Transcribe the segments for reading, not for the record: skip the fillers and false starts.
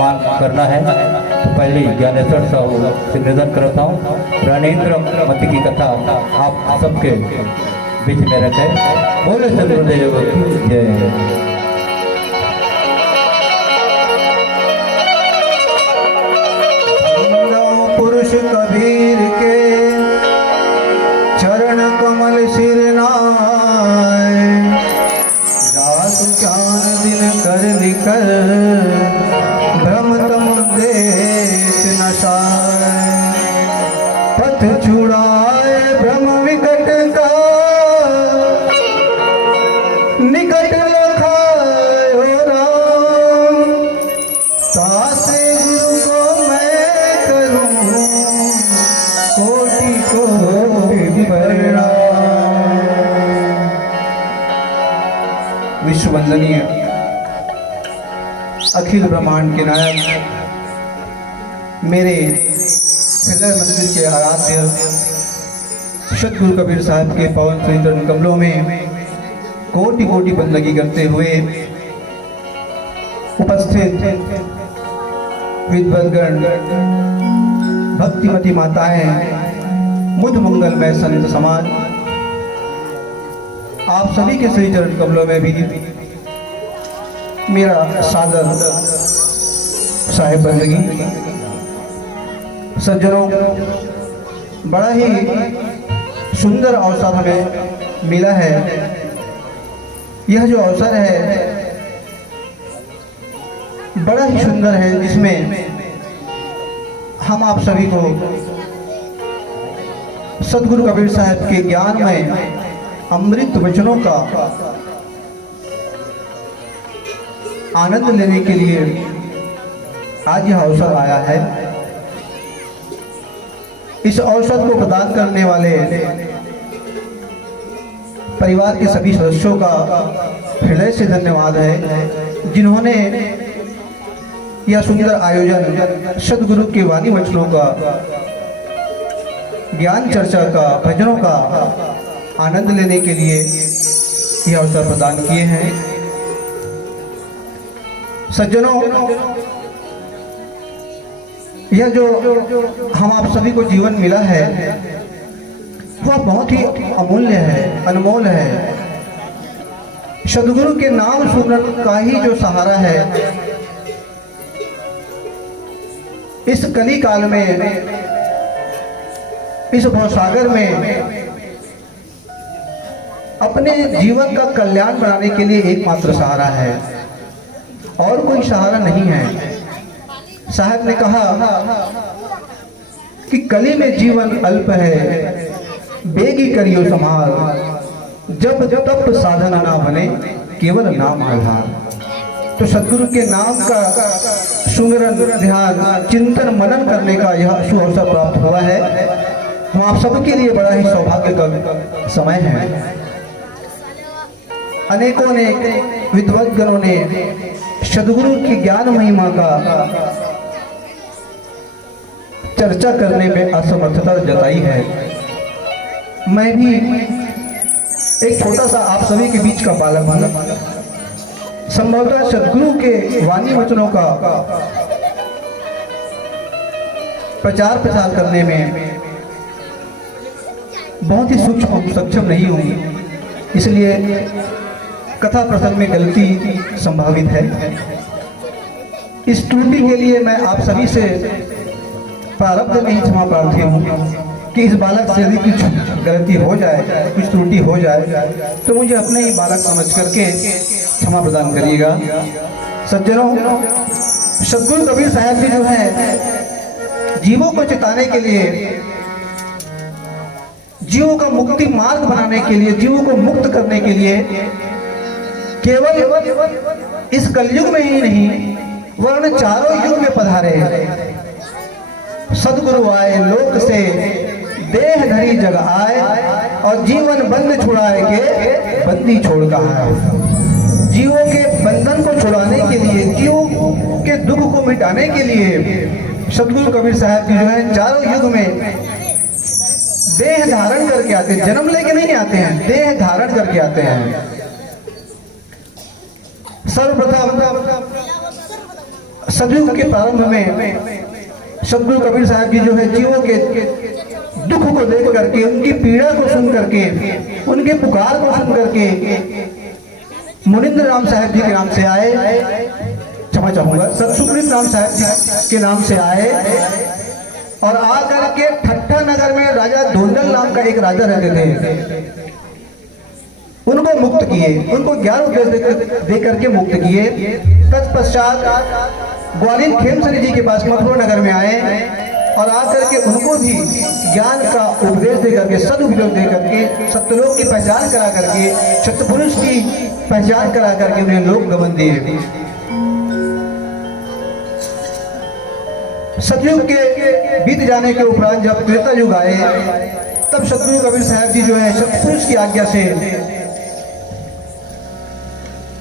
मान करना है तो पहले ज्ञानेश्वर साहू से निवेदन करता हूँ। रणेंद्र मती की कथा आप सबके बीच में रखे। बोले सदगुरुदेव की जय। पुरुष कबीर के चरण कमल सिर नाय, रात चांद दिन कर निकर भ्रम तम देश नशाय। पथ छुड़ाए भ्रम विकट का निकट लखाए हो राम। तासे गुरु को मैं करूं कोटि कोटि प्रणाम। विश्व वंदनीय अखिल ब्रह्मांड के नायक, मेरे हृदय मंदिर के आराध्य सतगुरु कबीर साहब के पवन चरण कमलों में कोटि कोटि बंदगी करते हुए उपस्थित विद्वद्गण, भक्तिमती माताएं, मुझ मंगलमय संत समाज, आप सभी के श्री चरण कमलों में भी मेरा सादर साहिब बंदगी। सज्जनों, बड़ा ही सुंदर अवसर हमें मिला है। यह जो अवसर है बड़ा ही सुंदर है, जिसमें हम आप सभी को सतगुरु कबीर साहब के ज्ञान में अमृत वचनों का आनंद लेने के लिए आज यह अवसर आया है। इस अवसर को प्रदान करने वाले परिवार के सभी सदस्यों का हृदय से धन्यवाद है, जिन्होंने यह सुंदर आयोजन सदगुरु के वाणी वचनों का, ज्ञान चर्चा का, भजनों का आनंद लेने के लिए यह अवसर प्रदान किए हैं। सज्जनों, यह जो हम आप सभी को जीवन मिला है वह बहुत ही अमूल्य है, अनमोल है। सदगुरु के नाम सुनने का ही जो सहारा है, इस कली काल में, इस भवसागर में अपने जीवन का कल्याण बनाने के लिए एकमात्र सहारा है, और कोई सहारा नहीं है। साहब ने कहा कि कली में जीवन अल्प है, बेगी करियो संभाल, जब तप साधना ना बने केवल नाम आधार। तो सदगुरु के नाम का सुमिरन, ध्यान, चिंतन, मनन करने का यह शुभ अवसर प्राप्त हुआ है। हम आप सबके लिए बड़ा ही सौभाग्य का समय है। अनेकों ने विद्वद्गणों ने सदगुरु की ज्ञान महिमा का चर्चा करने में असमर्थता जताई है। मैं भी एक छोटा सा आप सभी के बीच का बालक हूं। संभवतः सदगुरु के वाणी वचनों का प्रचार प्रसार करने में बहुत ही सूक्ष्म सक्षम नहीं हूँ, इसलिए कथा प्रसंग में गलती संभावित है। इस त्रुटि के लिए मैं आप सभी से प्रारब्ध में ही क्षमा प्रार्थी हूँ कि इस बालक से यदि कुछ गलती हो जाए, कुछ त्रुटि हो जाए, तो मुझे अपने ही बालक समझ करके क्षमा प्रदान करिएगा। सज्जनों, सतगुरु कबीर साहब जी जो है जीवों को चिताने के लिए, जीवों का मुक्ति मार्ग बनाने के लिए, जीवों को मुक्त करने के लिए केवल इस कलयुग में ही नहीं वरन चारों युग में पधारे। सदगुरु आए लोक से देह धरी जग आए, और जीवन बंद छुड़ाए के बंदी छोड़ कहा। जीवों के बंधन को छुड़ाने के लिए, जीवों के दुख को मिटाने के लिए सतगुरु कबीर साहब जी जो है चारों युग में देह धारण करके आते हैं। जन्म लेके नहीं आते हैं, देह धारण करके आते हैं। सर्वप्रथम सतयुग के प्रारंभ में सतगुरु कबीर साहब जी जो है जीवों के दुख को देख करके, उनकी पीड़ा को सुन करके, उनके पुकार को सुन करके मुनिंद्र राम साहब जी के नाम से आए, क्षमा चाहूंगा, सतसुकृत राम साहब जी के नाम से आए और आकर के ठट्ठा नगर में राजा धोंडल नाम का एक राजा रहते थे, उनको मुक्त किए, उनको ज्ञान उपदेश दे करके मुक्त किए। तत्पश्चात ग्वालियर खेमसरी जी के पास मथुरा नगर में आए और आकर के उनको भी ज्ञान का उपदेश दे करके, सदुपयोग दे करके, सत्यलोक की पहचान करा करके, सत्यपुरुष की पहचान करा करके उन्हें लोक गमन दिए। सतयुग के बीत जाने के उपरांत जब त्रेता युग आए, तब सतगुरु कबीर साहब जी जो है सतपुरुष की आज्ञा से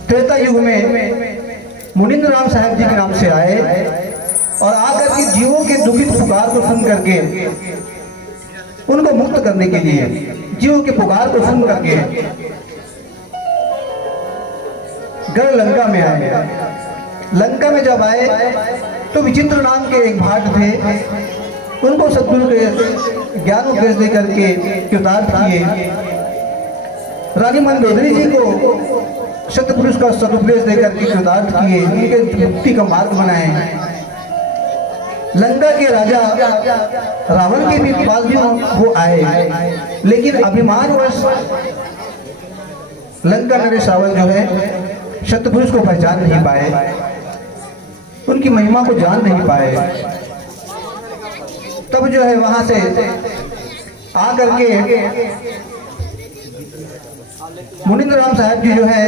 त्रेता युग में मुनिंद्र राम साहब जी के नाम से आए और आकर के जीवों के दुखित पुकार को सुन करके उनको मुक्त करने के लिए, जीवों के पुकार को सुन करके गढ़ लंका में आए। लंका में जब आए तो विचित्र नाम के एक भाट थे, उनको सतगुरु के ज्ञान उपदेश दे करके कृतार्थ किए। रानी मंदोदरी जी को सतपुरुष का सदुपदेश देकर के कृतार्थ किए, उनके मुक्ति का मार्ग बनाए। लंका के राजा रावण के भी पास भी वो आए, लेकिन अभिमानवश लंका नरेश रावण जो है सतपुरुष को पहचान नहीं पाए, उनकी महिमा को जान नहीं पाए। तब जो है वहां से आकर के मुनिंद्र राम साहब जी जो है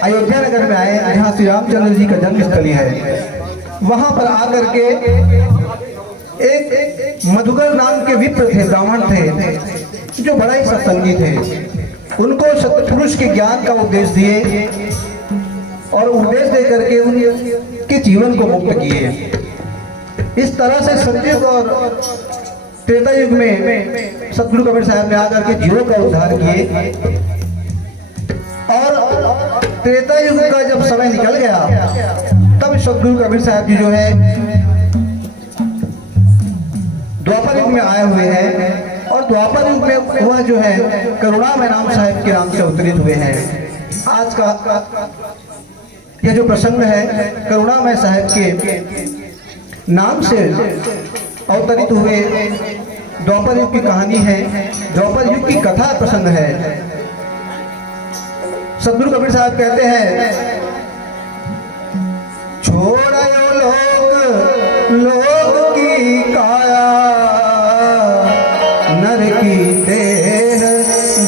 अयोध्या नगर में आए, जहाँ श्री रामचंद्र जी का जन्म स्थली है। वहां पर आकर के एक मधुकर नाम के विप्र थे, ब्राह्मण थे, जो बड़ा ही सत्संगी थे। उनको सतपुरुष के ज्ञान का उपदेश दिए और उपदेश दे करके उनके जीवन को मुक्त किए। इस तरह से सतयुग और त्रेता युग में सतगुरु कबीर साहब ने आकर के जीवों का उद्धार किए। और त्रेता युग का जब समय निकल गया, तब सतगुरु कबीर साहब जी जो है द्वापर युग में आए हुए हैं और द्वापर युग में वह जो है करुणामय नाम साहब के नाम से अवतरित हुए हैं। आज का यह जो प्रसंग है करुणामय साहब के नाम से अवतरित हुए द्वापर युग की कहानी है, द्वापर युग की कथा प्रसंग है। सतगुरु कबीर साहब कहते हैं, छोड़ो लोग की काया, नर की देह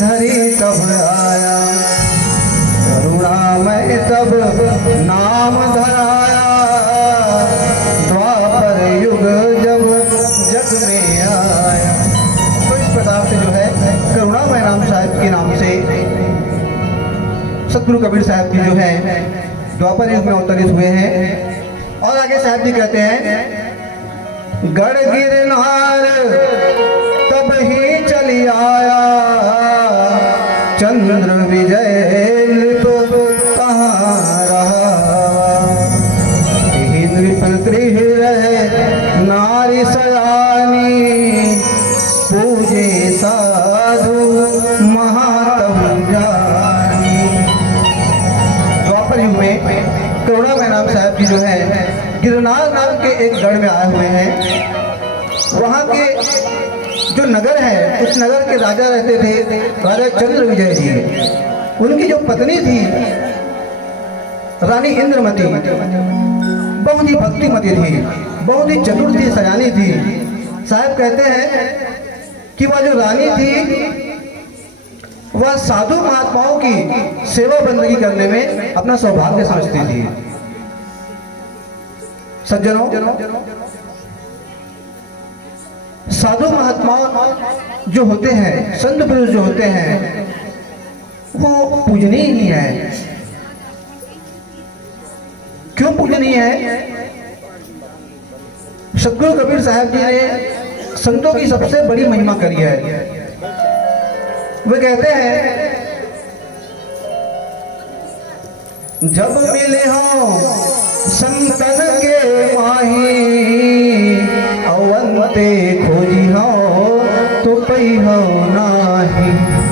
धरी तब आया, करुणामय तब नाम धराया, द्वापर युग जब जग में आया। तो इस प्रकार से जो है करुणामय नाम साहब के नाम से सतगुरु कबीर साहब जी जो है द्वापर युग में अवतरित हुए हैं। और आगे साहब जी कहते हैं, गढ़ गिरनार तब ही चली आया, चंद्र विजय नृप कहाँ रहा, नृप गृह रहे नारी सयानी, पूजे साधु महातम जानी। द्वापर युग में करुणामय नाम साहब जी जो है गिरनार नाम के एक गढ़ में आए हुए हैं। वहां के जो नगर है, उस नगर के राजा रहते थे राजा चंद्र विजय जी। उनकी जो पत्नी थी रानी इंद्रमती, बहुत ही भक्तिमती थी, बहुत ही चतुर थी, सयानी थी। साहब कहते हैं कि वह जो रानी थी वह साधु महात्माओं की सेवा बंदगी करने में अपना सौभाग्य समझती थी। सज्जनों, साधु महात्मा जो होते हैं, संत पुरुष जो होते हैं, वो पूजनीय ही है। क्यों पूजनीय है? सतगुरु कबीर साहब जी ने संतों की सबसे बड़ी महिमा करी है। वे कहते हैं, जब मिले हो संतन के ते खोजी हो तो पई हो नाही।